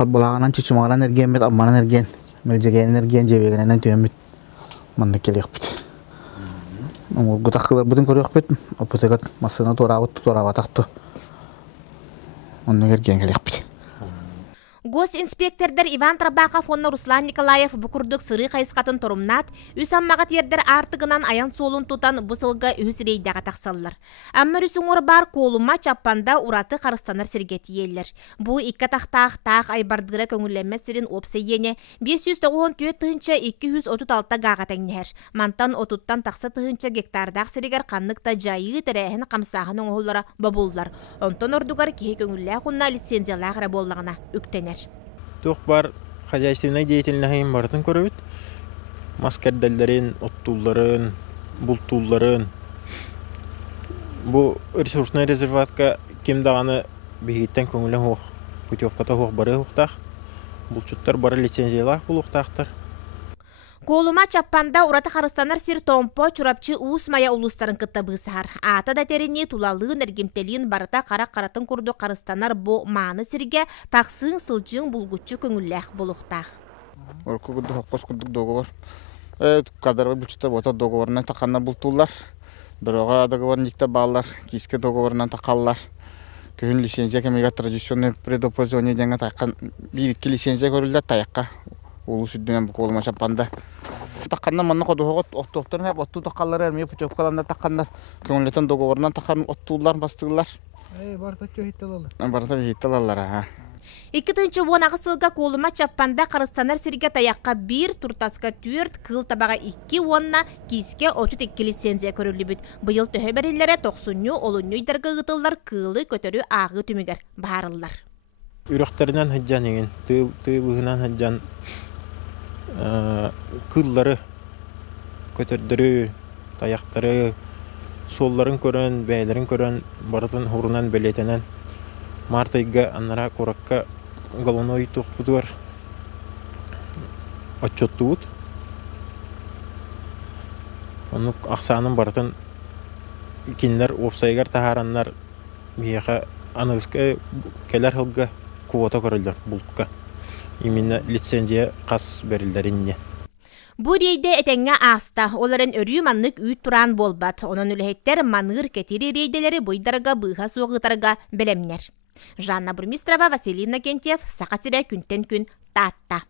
Kalbalağanan çiçimağanan ergen bet, ammanan ergen, melcegeyen ergen cevegenen tüyemit. Mandık kelek bit. Gutaklar budun koruyok bit, apotekat masana toravataqtu. Onun ergen kelek bit. Госинспектордар Иван Трабаков онна Руслан Николаев букурдук сыры кайсқатын торумнат, үсаммағат ердер артығынан аян солун тутан бұсылға үсірейдіға тақсалылар. Әмір үсіңор бар колума чаппанда ураты қарыстанар сергеті елілер. Бұ икка тақтақ айбардығыра көңілемет сирин опсайене 594 тұхынча 236 ғаға тәңнер. Мантан отуттан тақсы тұхынча гектардақ сиригер қаннықта жайы тәрәхін қамсағын оңғылара бабулдар. Онтон ордугар кей көңілі құнна лицензиялағыра боллағына үктенер. Тух бар хозяйственной деятельностью бартын көрөбүт. Маскерделлерин, оттулларын, бултулларын. Бу ресурсный резерватка ким даганы бигиттен көңүлө хох, путевката хох бары хохтах. Булчуттар бары лицензиялах булуктахтар. Колума чаппанда урата харыстанар сир томпо чурапчы уусмая улустарын кытта бысар. Ата да терини тулалыын эргемтелин барыта каратын курду карыстанар бо мааны сирге таксын сылжың булгуччу көңүллэх болуктах. Орку гудду хоккос курдук договор. Кадарга булчуттар бота договорна таканна бултулар. Бирога договор никте баллар, киске договорнан такаллар. Күйүн лицензия кемега традиционный предопозиция жаңа такан бир лицензия көрүлдө таякка. Ulu sürdüğün bu koluma çapanda. Takkanlar manna koduğu ottuğutlar hep ottuğu takkallar ermiyor. Pütövkalarında takkanlar. Köngületen dogovarından takkan ottuğular bastırlar. Bartakçı hittalarlar. Bartakçı hittalarlar ha. İkinci bu nağısılga koluma çapanda karıstanlar sirge tayakka 1, turtaska 4, kıl tabağa 2, onna kiske 32 lisenziya körülü büt. Bu yıl töhöberillere 90'yu olunyu idarga gıtıllar kılı kötörü ağı tümüger bağırırlar. Ürökterinden hıccan egin, tığ bıhınan hıccan kılları kötürdürü, tayakları, solların körön, beylerin körön, baratın hurunan beletenen martayga anlara korakka galonoy tuğdular. Açottuğut. Onu aksanın baratın kinler opsaygar taharanlar biyaqa anıska keler hılga kuvata körüldür bultka. İminne lisenziya kas berilerinne. Bu reyde etenge asta, onların örüyü manlık üyüt turan bolbat. Onun ülehetler manğır ketiri reydeleri boydarga bıha soğutarga belemner. Жанна Бурмистрова, Василина Кентьев, Сақасыра күнтен күн татта.